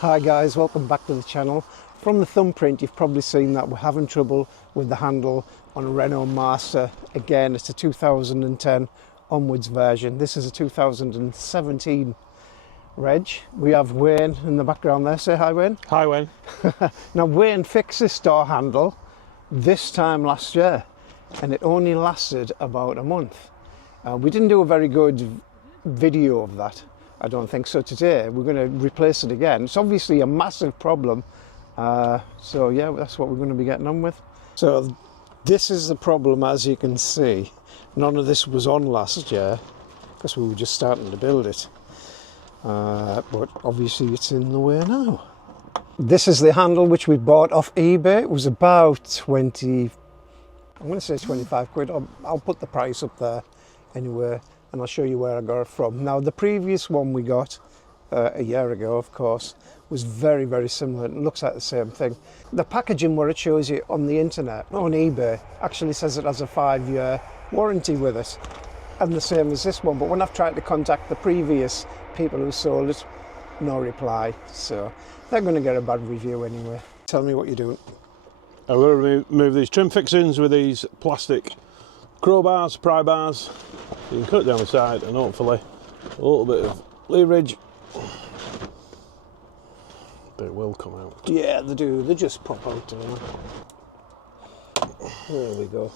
Hi guys, welcome back to the channel. From the thumbprint you've probably seen that we're having trouble with the handle on a Renault Master. Again, it's a 2010 onwards version. This is a 2017 reg. We have Wayne in the background there. Say hi, Wayne. Hi, Wayne. Now Wayne fixed this door handle this time last year and it only lasted about a month. We didn't do a very good video of that, I don't think. So today we're going to replace it again. It's obviously a massive problem. So yeah, that's what we're going to be getting on with. So this is the problem, as you can see. None of this was on last year because we were just starting to build it. But obviously it's in the way now. This is the handle which we bought off eBay. It was about 20, I'm going to say 25 quid. I'll put the price up there anyway, and I'll show you where I got it from. Now the previous one we got a year ago, of course, was very, very similar. It looks like the same thing. The packaging where it shows you on the internet, on eBay, actually says it has a 5-year warranty with it, and the same as this one. But when I've tried to contact the previous people who sold it, no reply. So they're going to get a bad review anyway. Tell me what you're doing. I'm going to remove these trim fixings with these plastic crowbars, pry bars. You can cut it down the side and hopefully a little bit of leverage. They will come out. Yeah, they do. They just pop out, don't they? There we go.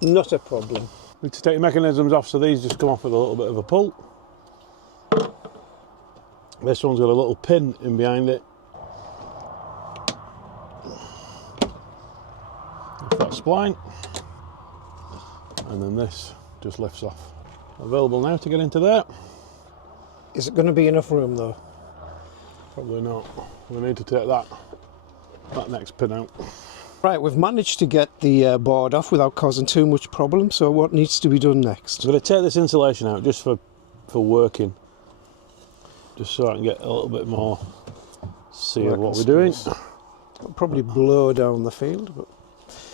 Not a problem. Need to take your mechanisms off, so these just come off with a little bit of a pull. This one's got a little pin in behind it. That spline, and then this just lifts off. Available now to get into there. Is it going to be enough room though? Probably not. We need to take that next pin out. Right, we've managed to get the board off without causing too much problem. So what needs to be done next? I'm going to take this insulation out just for working, just so I can get a little bit more see of what we're doing. It'll probably blow down the field, but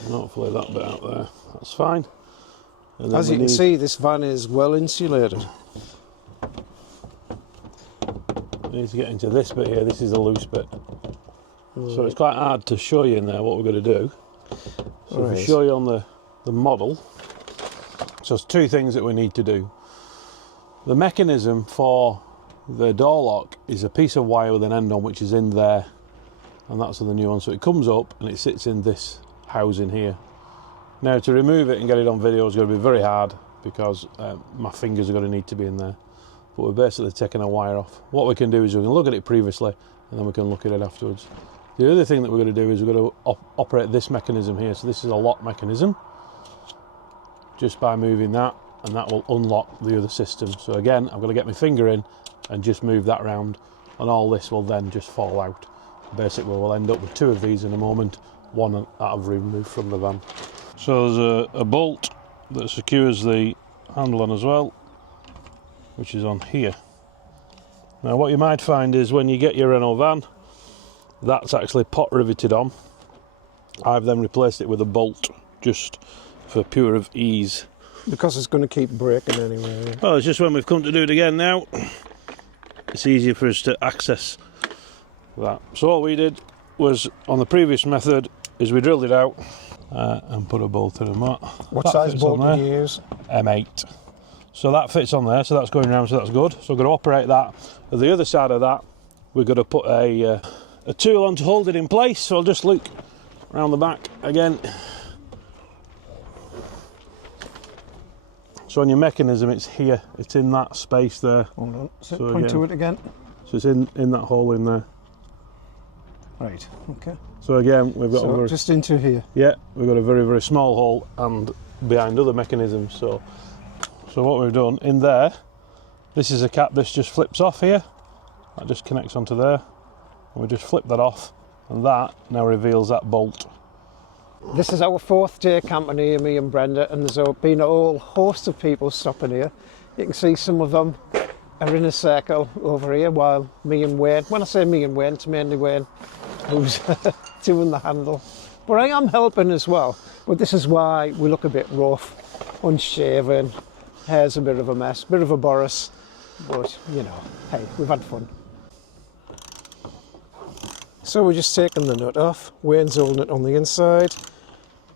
hopefully that bit out there, that's fine. And as you can see, this van is well insulated. We need to get into this bit here. This is a loose bit, so it's quite hard to show you in there what we're going to do. So if we show you on the model, so there's two things that we need to do. The mechanism for the door lock is a piece of wire with an end on, which is in there, and that's the new one. So it comes up and it sits in this housing here. Now to remove it and get it on video is going to be very hard because my fingers are going to need to be in there. But we're basically taking a wire off. What we can do is we can look at it previously and then we can look at it afterwards. The other thing that we're going to do is we're going to operate this mechanism here. So this is a lock mechanism. Just by moving that, and that will unlock the other system. So again, I'm going to get my finger in and just move that round, and all this will then just fall out. Basically we'll end up with two of these in a moment, one that I've removed from the van. So there's a bolt that secures the handle on as well, which is on here. Now what you might find is when you get your Renault van, that's actually pot riveted on. I've then replaced it with a bolt just for pure of ease. Because it's going to keep breaking anyway. Yeah. Well, it's just when we've come to do it again now, it's easier for us to access that. So all we did was, on the previous method, is we drilled it out and put a bolt in. What size bolt do you use? M8. So that fits on there, so that's going around, so that's good. So we're going to operate that. At the other side of that, we're going to put a tool on to hold it in place. So I'll just look around the back again. So on your mechanism, it's here. It's in that space there. Hold on. So point to it again. So it's in that hole in there. Right. Okay. So again, we've got just into here. Yeah, we've got a very, very small hole and behind other mechanisms. So what we've done in there, this is a cap. This just flips off here. That just connects onto there, and we just flip that off, and that now reveals that bolt. This is our 4th day camping here, me and Brenda, and there's been a whole host of people stopping here. You can see some of them are in a circle over here while me and Wayne, when I say me and Wayne, it's mainly Wayne who's doing the handle. But I am helping as well. But this is why we look a bit rough, unshaven, hair's a bit of a mess, bit of a Boris. But, you know, hey, we've had fun. So we're just taking the nut off. Wayne's holding it on the inside,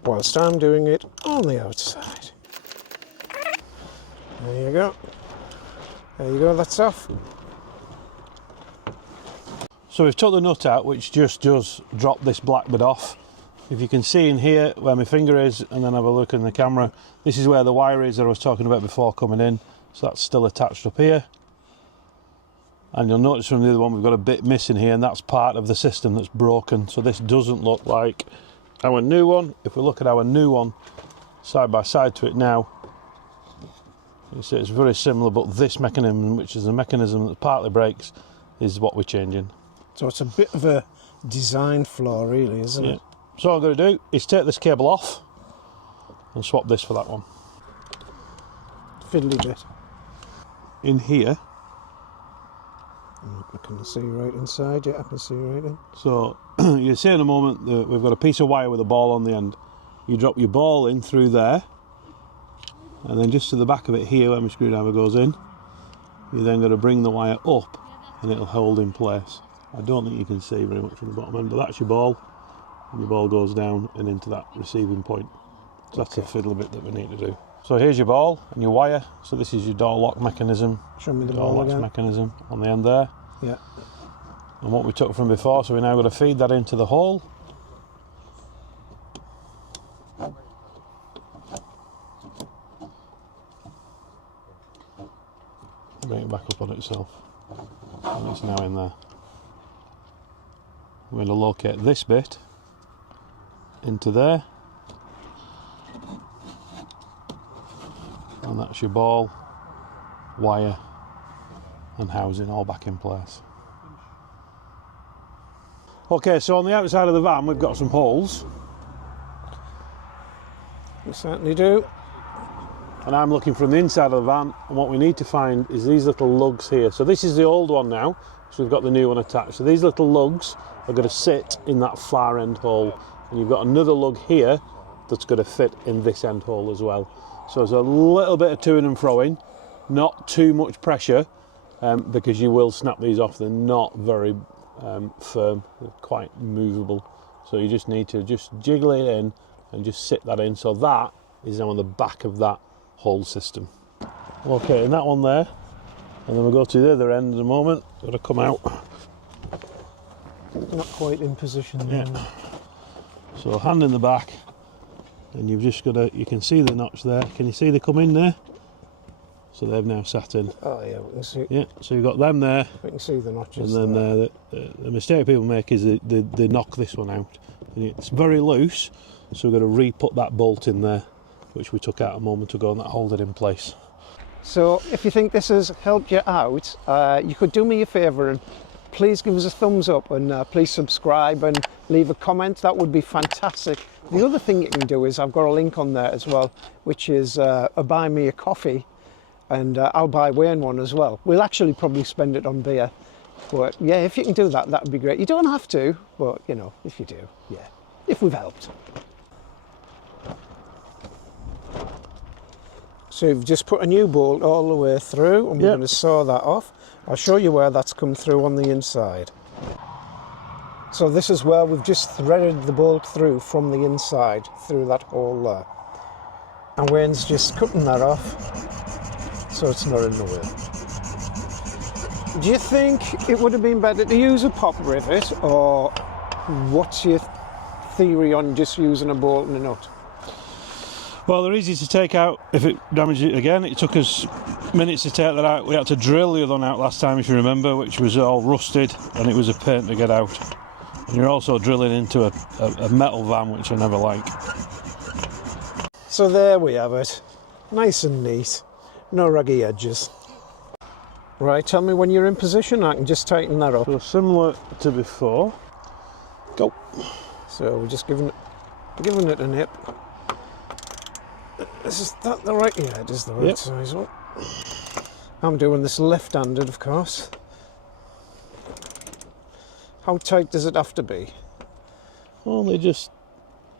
whilst I'm doing it on the outside. There you go. There you go, that's off. So we've took the nut out, which just does drop this black bit off. If you can see in here where my finger is, and then have a look in the camera, this is where the wire is that I was talking about before coming in. So that's still attached up here. And you'll notice from the other one we've got a bit missing here, and that's part of the system that's broken. So this doesn't look like our new one. If we look at our new one side by side to it now, you see it's very similar, but this mechanism, which is the mechanism that partly breaks, is what we're changing. So it's a bit of a design flaw really, isn't it? So what I'm going to do is take this cable off and swap this for that one. Fiddly bit. In here, I can see right inside, yeah, I can see right in. so you see in a moment that we've got a piece of wire with a ball on the end. You drop your ball in through there, and then just to the back of it here where my screwdriver goes in, you're then going to bring the wire up and it'll hold in place. I don't think you can see very much from the bottom end, but that's your ball, and your ball goes down and into that receiving point. So that's the fiddle bit that we need to do. So here's your ball and your wire. So this is your door lock mechanism. Show me the door ball lock again. mechanism on the end there. Yeah. And what we took from before, so we now got to feed that into the hole. Bring it back up on itself. And it's now in there. We're going to locate this bit into there. And that's your ball, wire and housing all back in place. Okay, so on the outside of the van we've got some holes. We certainly do. And I'm looking from the inside of the van, and what we need to find is these little lugs here. So this is the old one now, so we've got the new one attached. So these little lugs are going to sit in that far end hole, and you've got another lug here that's going to fit in this end hole as well. So there's a little bit of to-ing and fro-ing, not too much pressure, because you will snap these off. They're not very firm, they're quite movable. So you just need to just jiggle it in and just sit that in. So that is now on the back of that whole system. Okay, and that one there, and then we'll go to the other end in a moment. Got to come out. Not quite in position there. Yeah. So hand in the back, and you've just got to, you can see the notch there. Can you see they come in there? So they've now sat in. Oh yeah, we can see. Yeah, so you've got them there. We can see the notches. And then the mistake people make is they knock this one out. And it's very loose, so we're going to re-put that bolt in there, which we took out a moment ago, and that hold it in place. So if you think this has helped you out, you could do me a favour and please give us a thumbs up, and please subscribe and leave a comment. That would be fantastic. The other thing you can do is, I've got a link on there as well, which is a buy me a coffee, and I'll buy Wayne one as well. We'll actually probably spend it on beer, but yeah, if you can do that, that would be great. You don't have to, but you know, if you do, yeah, if we've helped. So you've just put a new bolt all the way through, and we're going to saw that off. I'll show you where that's come through on the inside. So this is where we've just threaded the bolt through from the inside, through that hole there. And Wayne's just cutting that off, so it's not in the way. Do you think it would have been better to use a pop rivet, or what's your theory on just using a bolt and a nut? Well, they're easy to take out if it damages it again. It took us minutes to take that out. We had to drill the other one out last time, if you remember, which was all rusted, and it was a pain to get out. And you're also drilling into a metal van, which I never like. So there we have it. Nice and neat. No raggy edges. Right, tell me when you're in position, I can just tighten that up. So similar to before. Go. So we're just giving it a nip. Is that the right? Yeah, it is the right size one. I'm doing this left-handed, of course. How tight does it have to be? Only just,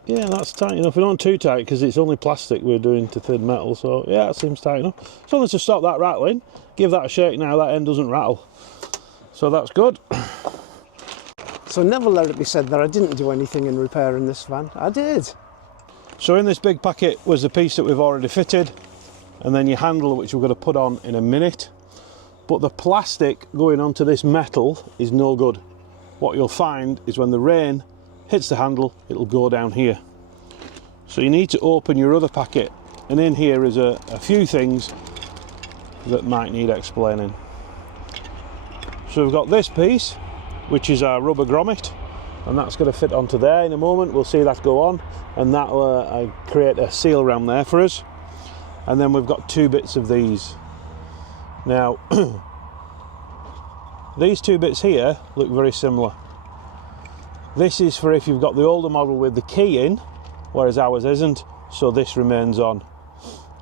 yeah, that's tight enough. We don't too tight because it's only plastic we're doing to thin metal, so yeah, it seems tight enough. It's only to stop that rattling. Give that a shake now, that end doesn't rattle. So that's good. So never let it be said that I didn't do anything in repairing this van. I did. So in this big packet was the piece that we've already fitted, and then your handle, which we're going to put on in a minute. But the plastic going onto this metal is no good. What you'll find is when the rain hits the handle, it'll go down here. So you need to open your other packet, and in here is a few things that might need explaining. So we've got this piece, which is our rubber grommet, and that's going to fit onto there in a moment. We'll see that go on, and that will create a seal around there for us. And then we've got two bits of these. Now, these two bits here look very similar. This is for if you've got the older model with the key in, whereas ours isn't, so this remains on.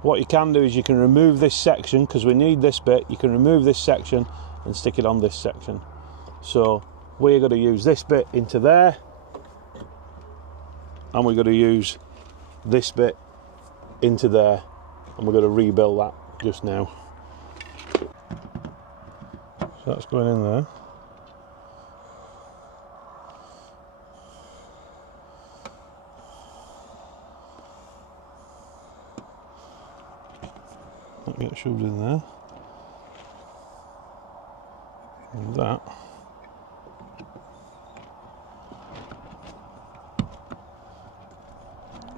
What you can do is you can remove this section, because we need this bit. You can remove this section and stick it on this section. So we're going to use this bit into there, and we're going to use this bit into there, and we're going to rebuild that just now. So that's going in there. That gets shoved in there. And that.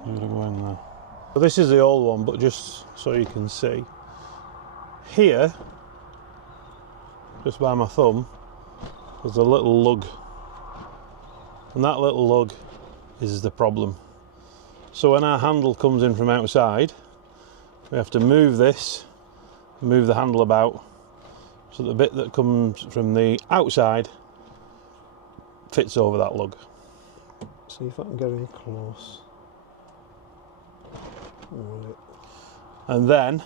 You're going to go in there. So this is the old one, but just so you can see. Here, just by my thumb, there's a little lug. And that little lug is the problem. So when our handle comes in from outside, we have to move this, move the handle about, so the bit that comes from the outside fits over that lug. See if I can get in close. Right. And then,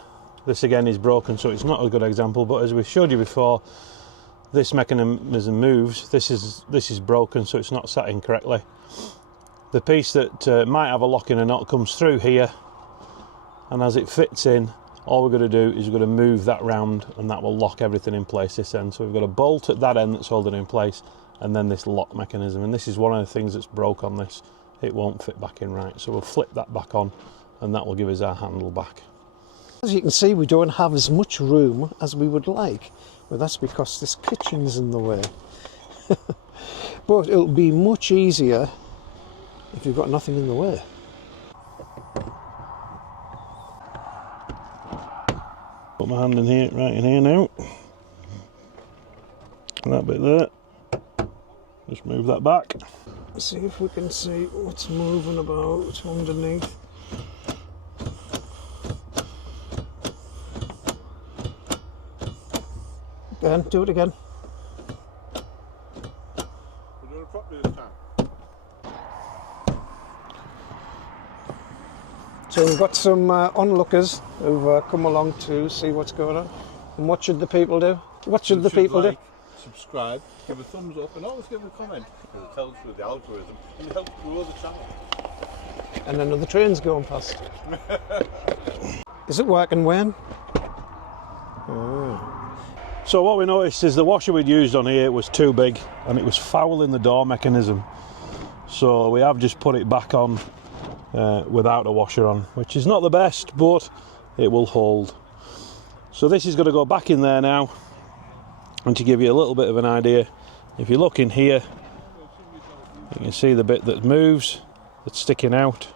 this again is broken, so it's not a good example, but as we showed you before, this mechanism moves. This is broken, so it's not set in correctly. The piece that might have a lock in a knot comes through here, and as it fits in, all we're going to do is we're going to move that round, and that will lock everything in place this end. So we've got a bolt at that end that's holding it in place, and then this lock mechanism, and this is one of the things that's broke on this. It won't fit back in right, so we'll flip that back on, and that will give us our handle back. As you can see, we don't have as much room as we would like, but that's because this kitchen's in the way. But it'll be much easier if you've got nothing in the way. Put my hand in here, right in here now. That bit there. Just move that back. See if we can see what's moving about underneath. Again, do it again. We're doing it properly this time. So we've got some onlookers who've come along to see what's going on. And what should the people do? What should the people do? Subscribe, give a thumbs up, and always give a comment, because it helps with the algorithm and it helps grow the channel. And another train's going past. Is it working, Wayne? Oh. So what we noticed is the washer we'd used on here was too big, and it was fouling the door mechanism. So we have just put it back on without a washer on, which is not the best, but it will hold. So this is going to go back in there now. And to give you a little bit of an idea, if you look in here, you can see the bit that moves, that's sticking out.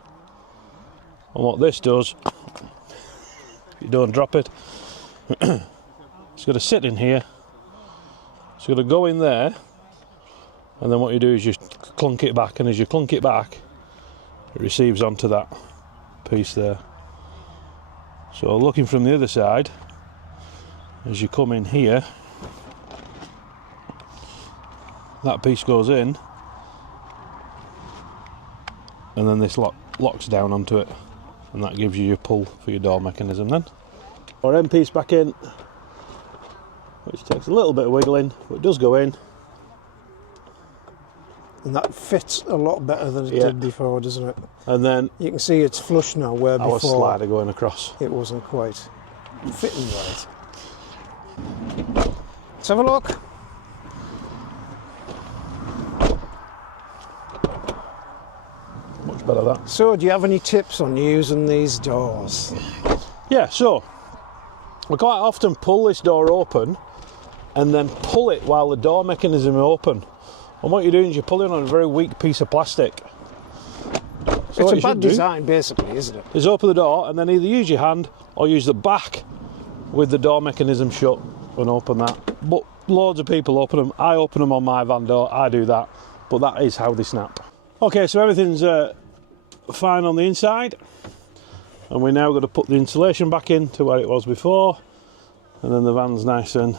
And what this does, if you don't drop it, it's going to sit in here. It's going to go in there, and then what you do is you clunk it back, and as you clunk it back, it receives onto that piece there. So looking from the other side, as you come in here, that piece goes in, and then this locks down onto it, and that gives you your pull for your door mechanism then. Our end piece back in, which takes a little bit of wiggling, but it does go in. And that fits a lot better than it did before, doesn't it? And then you can see it's flush now, where our before slider going across. It wasn't quite fitting right. Let's have a look. better that. So, do you have any tips on using these doors? Yeah, so we quite often pull this door open and then pull it while the door mechanism is open. And what you're doing is you're pulling on a very weak piece of plastic. So It's a bad design, basically, isn't it? is open the door and then either use your hand or use the back with the door mechanism shut and open that. But loads of people open them. I open them on my van door, I do that. But that is how they snap. Okay, so everything's fine on the inside. And we're now going to put the insulation back in to where it was before. And then the van's nice and...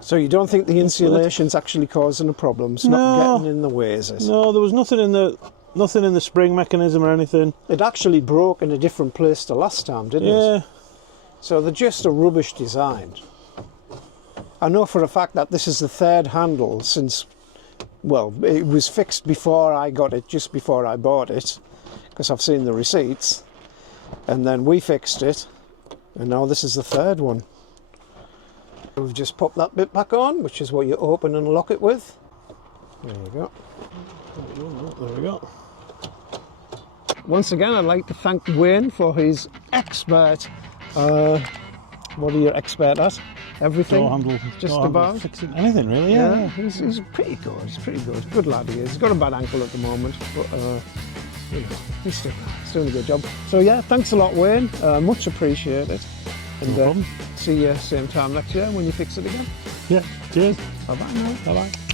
So you don't think the insulation's actually causing a problem? It's not getting in the way, is it? No, there was nothing in the spring mechanism or anything. It actually broke in a different place to last time, didn't it? Yeah. So they're just a rubbish design. I know for a fact that this is the third handle since, well, it was fixed before I got it, just before I bought it, because I've seen the receipts. And then we fixed it, and now this is the third one. We've just popped that bit back on, which is what you open and lock it with. There you go. There we go. Once again, I'd like to thank Wayne for his expert, what are you expert at? Everything? Door handle. Just door handle about. fixing anything really, yeah. He's pretty good, he's pretty good. Good lad he is. He's got a bad ankle at the moment, but you know, he's doing a good job. So yeah, thanks a lot, Wayne. Much appreciated. And No problem. see you same time next year when you fix it again. Yeah, cheers. Bye bye now. Bye bye.